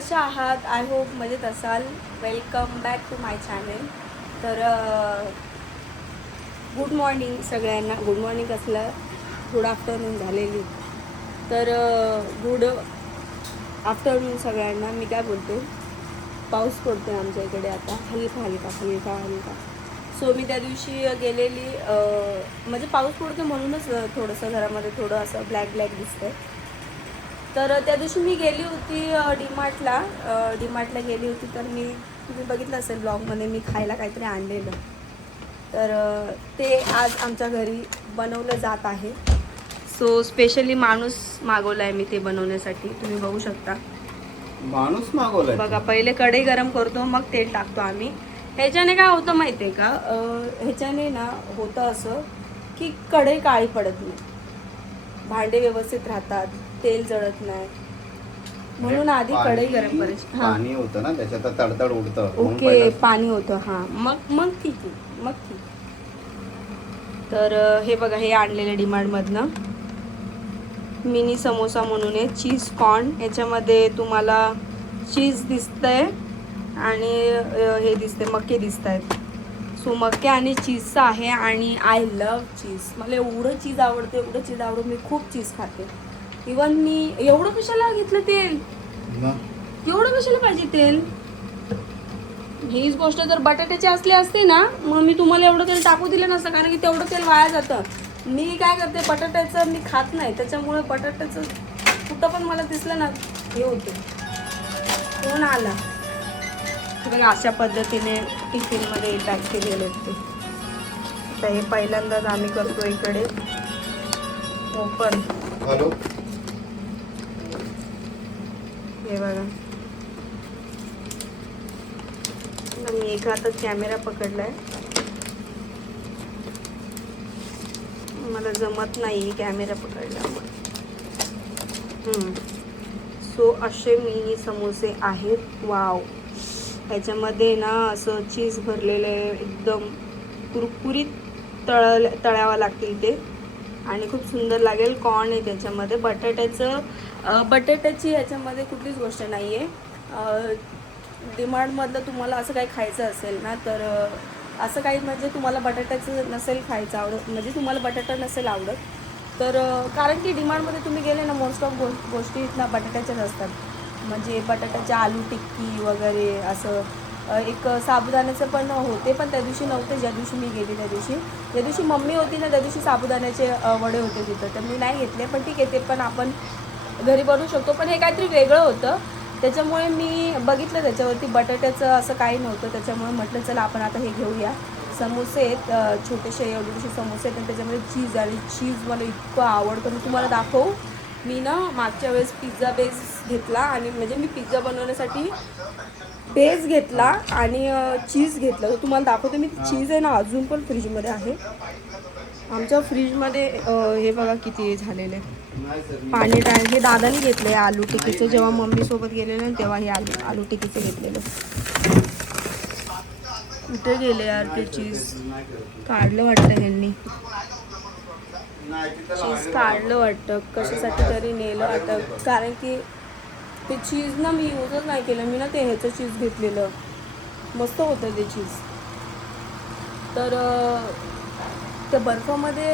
कशा आहात? I hope मजेत असाल. Welcome back to my channel. तर गुड मॉर्निंग सगळ्यांना. गुड मॉर्निंग असलं, गुड आफ्टरनून झालेली. तर गुड आफ्टरनून सगळ्यांना. मी काय बोलते, पाऊस पडतो आहे आमच्या इकडे आता, हलका हलका हलका हलका. सो मी त्या दिवशी गेलेली, म्हणजे पाऊस पडतो म्हणूनच थोडंसं घरामध्ये थोडं असं ब्लॅक ब्लॅक दिसतंय. तर त्या दिवशी मी गेली होती डीमार्टला गेली होती. तर तुम्ही बघितलं असेल ब्लॉगमध्ये मी खायला काहीतरी आणलेलं. तर ते आज आमच्या घरी बनवलं जात आहे. सो स्पेशली माणूस मागवला आहे मी ते बनवण्यासाठी. तुम्ही बघू शकता माणूस मागवलाय बघा. पहिले कढई गरम करतो, मग तेल टाकतो आम्ही. ह्याच्याने काय होतं माहिती आहे का, ह्याच्याने ना होतं असं की कढई काळी पडत नाही, भांडे व्यवस्थित राहतात, तेल जळत नाही. म्हणून आधी कढई गरम करायची. पाणी होतं ना त्याच्यात, तडतड उडतं. ओके, पाणी होतं. हां, मग ठीक आहे, मग ठीक. तर हे बघा, हे आणलेलं डीमार्टमधनं मिनी समोसा म्हणून आहे, चीज कॉर्न. याच्यामध्ये तुम्हाला चीज दिसतंय आणि हे दिसते, मके दिसत आहेत. सो मके आणि चीजचं आहे. आणि आय लव्ह चीज. मला एवढं चीज आवडतं, एवढं चीज आवडतं, मी खूप चीज खाते. इवन मी एवढं कशाला घेतलं तेल, एवढं कशाला पाहिजे तेल. हीच गोष्ट जर बटाट्याची असली असते ना, मग मी तुम्हाला एवढं तेल टाकू दिलं नसतं, कारण की तेवढं तेल वाया जातं. मी काय करते, बटाट्याचं मी खात नाही, त्याच्यामुळे बटाट्याचं कुठं पण मला दिसलं ना हे होते. कोण आला बघा, अशा पद्धतीने टिफिनमध्ये पॅक केलेले ते. आता हे पहिल्यांदाच आम्ही करतो इकडे ओपन. हॅलो, हे बघा, मी एका हातात कॅमेरा पकडलाय, मला जमत नाही कॅमेरा पकडल्यामुळे. सो असे मिनी समोसे आहेत. वाव. ह्याच्यामध्ये ना असं चीज भरलेलं आहे, एकदम कुरकुरीत तळावं लागतील ते, आणि खूप सुंदर लागेल. कॉर्न आहे त्याच्यामध्ये, बटाट्याची ह्याच्यामध्ये कुठलीच गोष्ट नाही आहे. डीमार्टमधलं तुम्हाला असं काही खायचं असेल ना, तर असं काही म्हणजे तुम्हाला बटाट्याचं नसेल खायचं आवडत, म्हणजे तुम्हाला बटाटा नसेल आवडत, तर कारण की डीमार्टमध्ये तुम्ही गेले ना, मोस्ट ऑफ गोष्टी ना बटाट्याच्याच असतात. म्हणजे बटाट्याच्या आलू टिक्की वगैरे असं. एक साबुदाण्याचं पण होते, पण त्या दिवशी नव्हते ज्या दिवशी मी गेली. ज्या दिवशी मम्मी होती ना, त्या दिवशी साबुदाण्याचे वडे होते तिथं, तर मी नाही घेतले. पण ठीक आहे, ते पण आपण घरी बनवू शकतो. पण हे काहीतरी वेगळं होतं, त्याच्यामुळे मी बघितलं त्याच्यावरती बटाट्याचं असं काही नव्हतं. त्याच्यामुळे म्हटलं चला आपण आता हे घेऊया. समोसे आहेत, छोटेसे एवढेसे समोसे आहेत, आणि त्याच्यामध्ये चीज, आणि चीज मला इतकं आवडतं. मी तुम्हाला दाखवू. मी ना मागच्या वेळेस पिझ्झा बेस घेतला, आणि म्हणजे मी पिझ्झा बनवण्यासाठी बेस घेतला आणि चीज घेतलं. तर तुम्हाला दाखवते मी. चीज आहे ना अजून पण फ्रीजमध्ये आहे आमच्या फ्रीजमध्ये. हे बघा किती झालेलं आहे. पाणी हे दादाने घेतलं आहे आलू टिक्कीचं. जेव्हा मम्मीसोबत गेलेलं ना, तेव्हा हे आलू टिक्कीचं घेतलेलं. कुठे गेले यार ते चीज? काढलं वाटतं ह्यांनी, चीज काढलं वाटतं, कशासाठी तरी नेलं वाटतं. कारण की ते चीज ना मी यूजच नाही केलं. मी ना ते ह्याचं चीज घेतलेलं, मस्त होतं ते चीज. तर त्या बर्फामध्ये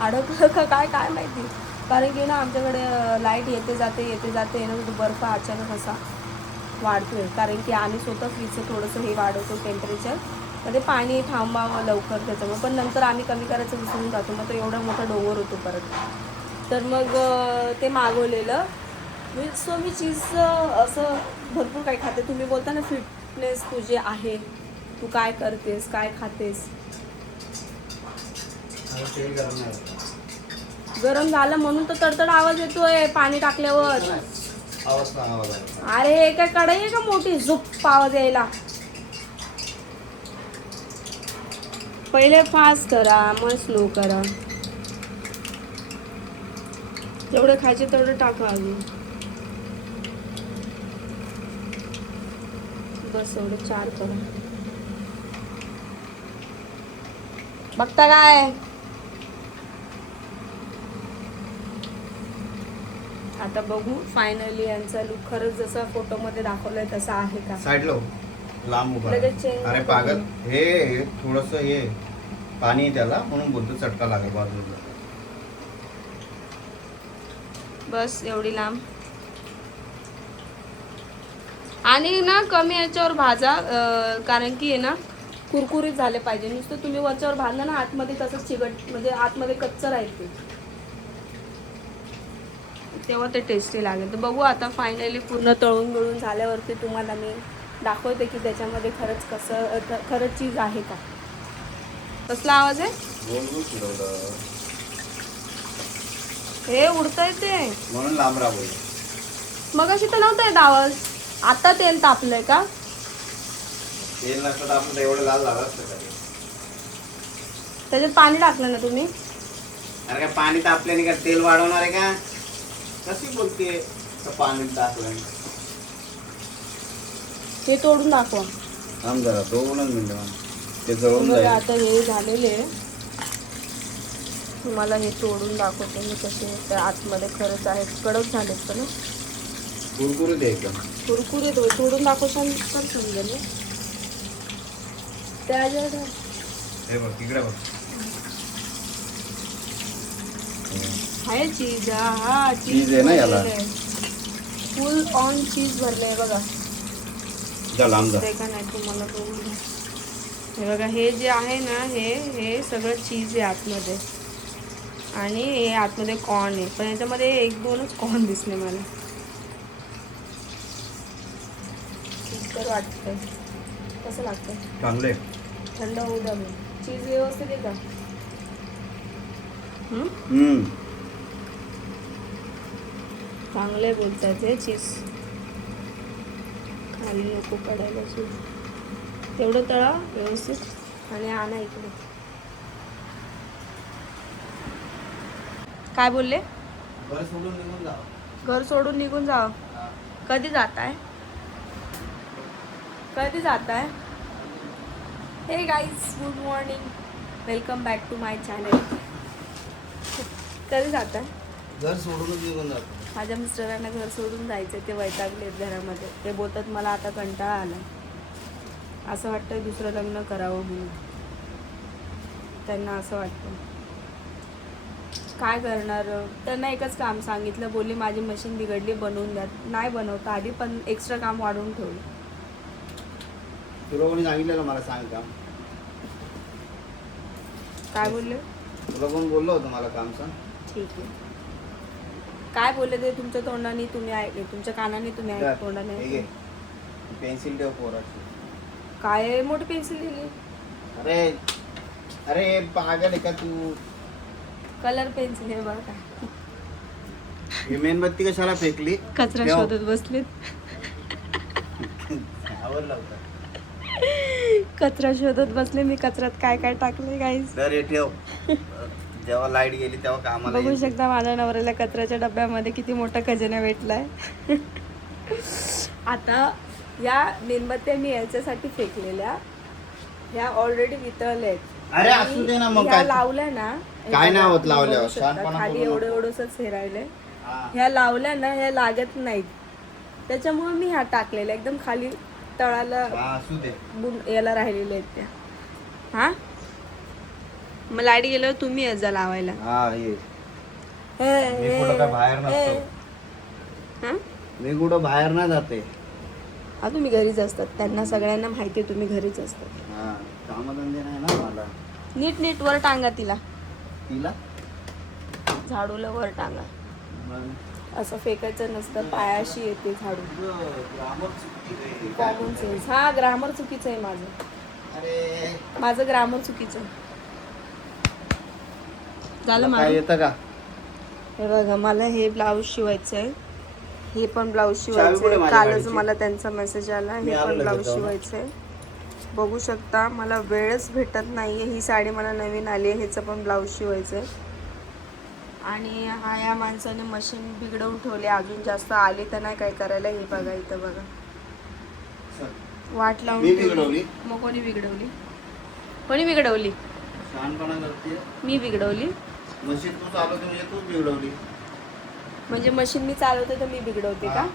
अडकलं का काय माहिती. कारण की ना आमच्याकडे लाईट येते जाते ना, तो बर्फ अचानक असा वाढतोय. कारण की आम्ही स्वतः फ्रीजचं थोडंसं हे वाढवतो टेम्परेचर, म्हणजे पाणी थांबावं लवकर त्याच्यामुळे. पण नंतर आम्ही कमी करायचं विसरून जातो, मग तो एवढा मोठा डोंगर होतो परत. तर मग ते मागवलेलं. सो मी चीज असं भरपूर काही खाते. तुम्ही बोलता ना फिटनेस तुझे आहे, तू काय करतेस, काय खातेस. गरम झालं म्हणून तर तडतड आवाज येतोय पाणी टाकल्यावर. अरे हे काय कढई आहे का मोठी झुप आवाज यायला. पहिले फास्ट करा, मग स्लो करा. जेवढे खायचे तेवढे टाका अजून. बस एवढे 4 करा. बघता काय आता बघू फायनली यांचा लुक खरंच जसा फोटोमध्ये दाखवलाय तसा आहे का. साईडला हो. लांब उभा लगेच राहा. change अरे नको पागल करू. हे थोडस हे पाणी आहे त्याला म्हणून बोलतो चटका लागेल बाजूला. बस एवढी लांब. आणि ना कमी याच्यावर भाजा कारण की आहे ना कुरकुरीत झाले पाहिजे. नुसतं तुम्ही वरच्यावर भाजलं ना आतमध्ये तसंच चिकट म्हणजे आतमध्ये कच्चं राहील ते, तेव्हा ते टेस्टी लागेल. तर बघू आता फायनली पूर्ण तळून गळून झाल्यावरती तुम्हाला मी दाखवते की त्याच्यामध्ये खरंच कसं खरंच चीज आहे का. कसला आवाज आहे गोल गोल फिरवलं हे उडतंय ते. म्हणून लांब राबवलं. मग अशी तर नव्हतं येत आवाज. आता तेल तापलंय का. तेल नसतं तर आपण तर एवढं लाल झालं असतं का ते? त्याच्यात पाणी टाकलं ना तुम्ही. अरे काय पाणी तापल्याने का तेल वाढवणार आहे का? कशी बोलते का पाणी टाकलं? हे तोडून दाखवा. थांब जरा 2 मिनिटं ते जळून बघा जाईल. आता हे झालेले आहे. तुम्हाला हे तोडून दाखवते मी कसे ते आतमध्ये खरंच आहेत. कडक झालेत का ना कुरकुरीत आहे एकदम. कुरकुरीत होय. तोडून दाखवशाल तर समजेल ना. त्याच्यात हे बघ इकडे बघ. आहे चीज. हा चीज आहे ना याला. फुल ऑन चीज भरलंय बघा. जा लांब जा. ते का नाही तुम्हाला बघू द्या. हे बघा हे जे आहे ना हे सगळं चीज आहे आतमध्ये आणि हे आतमध्ये कॉर्न आहे. पण याच्यामध्ये 1-2च कॉर्न दिसले मला. चीज तर वाटतंय. कसं लागतंय. चांगले. थंड होऊ द्या मग. चीज व्यवस्थित आहे का. चांगले बोलतात हे चीज. खाली नको पडायला चीज. तेवढं तळा व्यवस्थित आणि आणा इकडे. काय बोलले. घर सोडून निघून जा. घर सोडून निघून जावं. कधी जाताय. कधी जाताय. Hey guys good morning. Welcome back to my channel. कधी जाताय. घर सोडूनच निघून जातो. माझ्या मिस्टरांना घर सोडून जायचं. ते वैतागलेत घरामध्ये. ते बोलतात मला आता कंटाळा आला. असं वाटतं दुसरं लग्न करावं म्हणून त्यांना असं वाटतं. काय करणार. त्यांना एकच काम सांगितलं. बोलली माझी मशीन बिघडली बनवून द्या. नाही बनवता आधी पण एक्स्ट्रा काम वाढवून ठेवलं. तुला कोणी सांगितलेलं मला सांग काम. काय बोलले. तुला कोण बोललं होतं मला काम सांग. ठीक आहे. काय बोलले ते तुमच्या तोंडाने तुम्ही ऐकले. तुमच्या कानाने तुम्ही ऐकले. तोंडाने ऐकले. पेन्सिल ठेव पोराची. काय मोठी पेन्सिल दिली. अरे अरे पागल आहे का तू. कलर पेन्सिल आहे बघा. ही मेणबत्ती कशाला फेकली. कचरा ठेव. शोधत बसलेत. आवडला होता. कचरा शोधत बसले. मी कचऱ्यात काय काय टाकले गाईस. तर हे ठेव. जेव्हा लाईट गेली तेव्हा कामाला बघू येईल. शकता माझ्या नवऱ्याला कचऱ्याच्या डब्यामध्ये किती मोठा खजिना भेटलाय. आता या मेणबत्त्या मी याच्यासाठी फेकलेल्या. ह्या ऑलरेडी वितळल्या आहेत. अरे असू दे ना मग ह्या काय. लावल्या ना. काय नाही होत लावल्यावर. बघू शकता, शहाणपणा खाली करू एवढं नको. एवढंसच हे राहिलंय. हा. ह्या लावल्या ना ह्या लागत नाहीत. त्याच्यामुळे मी ह्या टाकलेल्या एकदम खाली तळाला हा, असू दे. याला राहिलेल्या आहेत त्या. हा मग लाईट गेल्यावर तुम्ही येत जा लावायला. हा ये. मी कुठं काय बाहेर नसतो. हा मी कुठं बाहेर ना जाते. हा तुम्ही घरीच असतात. त्यांना सगळ्यांना माहिती आहे तुम्ही घरीच असतात. हा कामधंदे नाही ना मला. नीट नीट वर टांगा तिला. तिला झाडूला वर टांगा. मग असं फेकायचं नसतं. पायाशी येते झाडू. ग्रामर चुकी रे. Common sense. हा ग्रामर चुकीचं आहे माझं. अरे माझं ग्रामर चुकीचं आहे. झालं काय माझं. येतं का. हे बघा मला हे ब्लाऊज शिवायचं आहे. हे पण ब्लाऊज चावी शिवायचं कुठे आहे. माझ्या कालच गाडीची? मला त्यांचा मेसेज आला. मी हे आलो पण लगेच ब्लाऊज जाऊन. शिवायचं आहे. बघू शकता मला वेळच भेटत नाहीये. ही साडी मला नवीन आली आहे. ह्याचं पण ब्लाऊज शिवायचं आहे. आणि हा या माणसाने मशीन बिघडवून ठेवली. अजून जास्त आली तर नाही काय करायला. हे बघा इथं बघा वाट लावून मी ठेवली. बिघडवली? मग कोणी बिघडवली. कोणी बिघडवली. शहाणपणा करते. मी बिघडवली. मशीन तू चालवते म्हणजे तूच बिघडवली. म्हणजे मशीन मी चालवते तर मी बिघडवते का?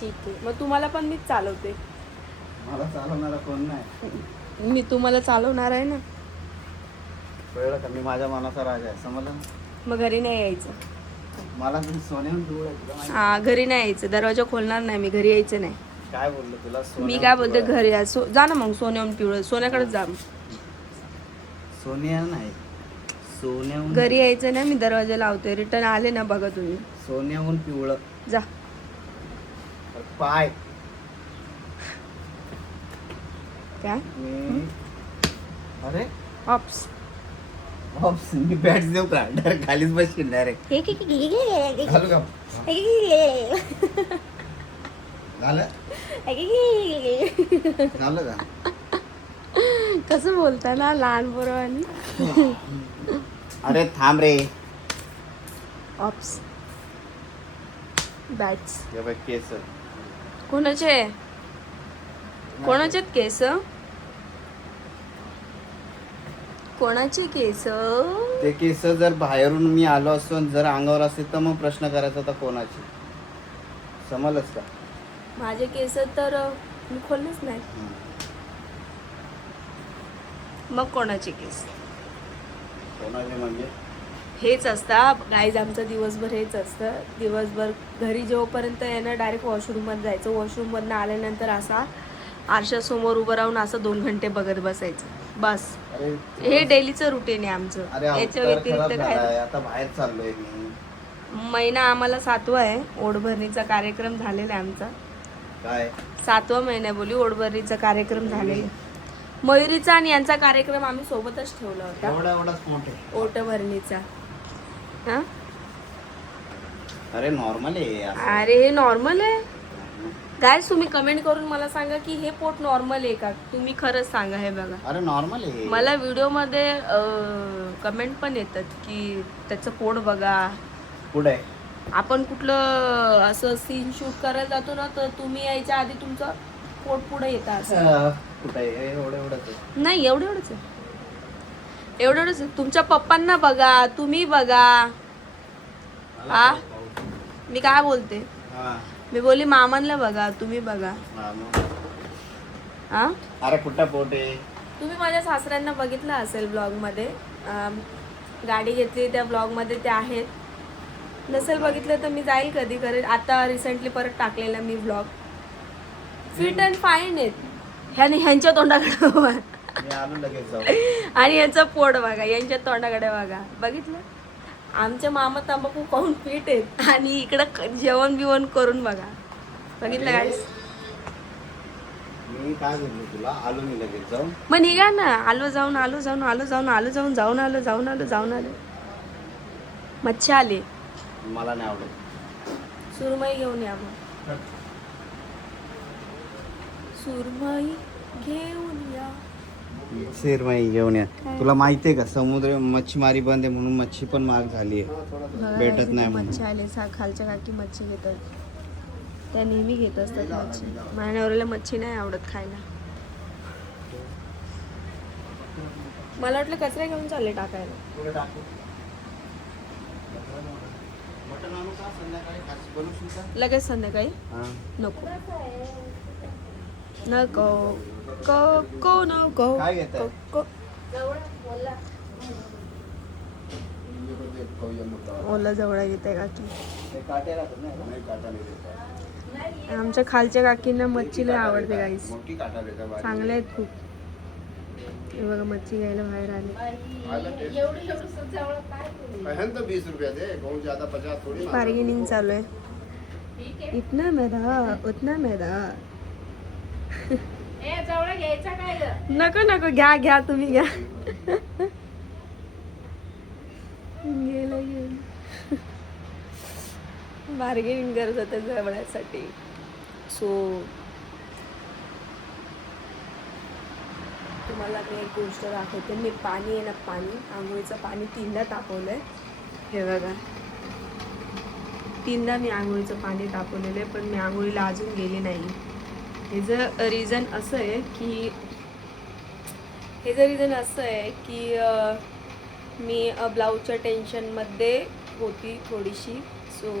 ठीक आहे, मग तुम्हाला पण मीच चालवते. मला चालवणारा कोण नाही. मी तुम्हाला चालवणार आहे ना. कळलं का? मी माझ्या मनाचा राजा आहे, समजलं ना? मग घरी नाही यायचं. मला तुम्ही सोन्याहून पिवळं आहे, तुला माहिती? हा, घरी नाही यायचं, दरवाजा खोलणार नाही मी, घरी यायचं नाही. काय बोललो तुला? मी सोन्याहून काय बोलते, पिवळं आहे. घरी या. जा ना मग, सोन्याहून पिवळं, सोन्याकडेच जा. सोनिया नाही, सोन्याहून घरी यायचं नाही, मी दरवाजा लावते. रिटर्न आले ना बघा तुम्ही. सोन्याहून पिवळं जा. पाय. काय? मी अरे ऑप्स. ऑप्स, मी बॅट्स देऊ का? डायरेक्ट खालीच बसशील डायरेक्ट. घालू का? झालं झालं का? कसं बोलता ना लहान पोरांनी. अरे थांब रे. ऑप्स. बॅट्स. हे बघ केस. कोणाचे? कोणाचे केस? कोणाचे केस? ते केस जर बाहेरून मी आलो असतो आणि जर अंगावर असेल तर मग प्रश्न करायचा होता कोणाची. समजलंस का? माझे केस तर मी खोललेच नाही. मग कोणाचे केस? कोणाचे म्हणजे? हेच असतं गाईज, आमचं दिवसभर हेच असतं. दिवसभर घरी जेव्हापर्यंत येणं, डायरेक्ट वॉशरूममध्ये जायचं. वॉशरूममधनं आल्यानंतर असा आरशासमोर उभं राहून असं 2 घंटे बघत बसायचं बस. अरे हे डेलीचं रुटीन आहे आमचं. अरे याच्या अवतार व्यतिरिक्त खराब काय? झालाय. आता बाहेर चाललोय मी. महिना आम्हाला 7वा आहे. ओढभरणीचा कार्यक्रम झालेला आहे आमचा. काय 7वा महिना बोली, ओढभरणीचा कार्यक्रम झालेला आहे. मयुरीचा आणि यांचा कार्यक्रम आम्ही सोबतच ठेवला होता. एवढाच मोठे? ओटभरणीचा. हा, अरे नॉर्मल आहे असं. अरे हे नॉर्मल आहे गाईज. तुम्ही कमेंट करून मला सांगा की हे पोट नॉर्मल आहे का. तुम्ही खरंच सांगा. हे बघा, अरे नॉर्मल आहे. मला व्हिडिओमध्ये कमेंट पण येतात की त्याचं पोट बघा. पुढे आपण कुठलं असं सीन शूट करायला जातो ना, तर तुम्ही यायच्या आधी तुमचं पोट पुढे येतं असं. कुठे एवढंच आहे. नाही, एवढंच आहे. एवढंच आहे. तुमच्या पप्पांना बघा, तुम्ही बघा. हा, मी काय बोलते? हा. मी बोलली मामांना बघा, तुम्ही बघा. हा, मग. हा, अरे कुठं पोट आहे? तुम्ही माझ्या सासऱ्यांना बघितलं असेल ब्लॉगमध्ये. गाडी घेतली त्या ब्लॉगमध्ये ते आहेत. नसेल बघितलं तर मी जाईल कधी करेल. आता रिसेंटली परत टाकलेला मी ब्लॉग. फिट अँड फाईन आहेत. ह्यांच्या तोंडाकडे बघा. मी आलो लगेच जाऊ. आणि यांचं पोट बघा, यांच्या तोंडाकडे बघा. बघितलं? आमचे मामा तंबाखू खाऊन फिट आहेत आणि इकडं जेवण बिवण करून बघा. बघितलं काय? मी काय बोललो तुला? आलो मी लगेच जाऊ. मग निघा ना. आलो जाऊन आलो. मच्छी आली. मला नाही आवडत. सुरमई घेऊन या मग. सुरमई घेऊन या. शिरमई घेऊन या. तुला माहितीये का समुद्र मच्छीमारी बंद आहे म्हणून मच्छी पण महाग झाली आहे. बघा, भेटत इथे नाही म्हणून. मच्छी आले. खालच्या काकी मच्छी घेतात. त्या नेहमी घेत असतात मच्छी. माझ्या नवऱ्याला मच्छी नाही आवडत खायला. मला वाटलं कचरा घेऊन चालले टाकायला. पुढे टाकू. मटण आणू का संध्याकाळी? खास बनवशील का? लगेच संध्याकाळी हा. नको नको. काय घेताय? ओला जवळ येते काकी. ते काटे राहतात ना? नाही, काटा नाही देतात. आमच्या खालच्या काकींना मच्छी लय आवडते गाईस. मोठी काटा देतात. बारीक. चांगले आहेत खूप. हे बघा मच्छी घ्यायला बाहेर आले. पहन तो 20 रुपया दे, बहुत ज्यादा 50 थोड़ी मांग। बार्गेनिंग चालू आहे. इतना मैदा उतना मैदा. नको घ्या तुम्ही घ्या. गेलं घेऊन. बार्गेनिंग करत होते जवळसाठी. सो तुम्हाला मी एक गोष्ट दाखवते. मी पाणी आहे ना, पाणी आंघोळीचं पाणी 3दा तापवलं आहे. हे बघा, 3दा मी आंघोळीचं पाणी तापवलेलं आहे, पण मी आंघोळीला अजून गेले नाही. ह्याचं रिझन असं आहे की मी ब्लाऊजच्या टेन्शनमध्ये होती थोडीशी. सो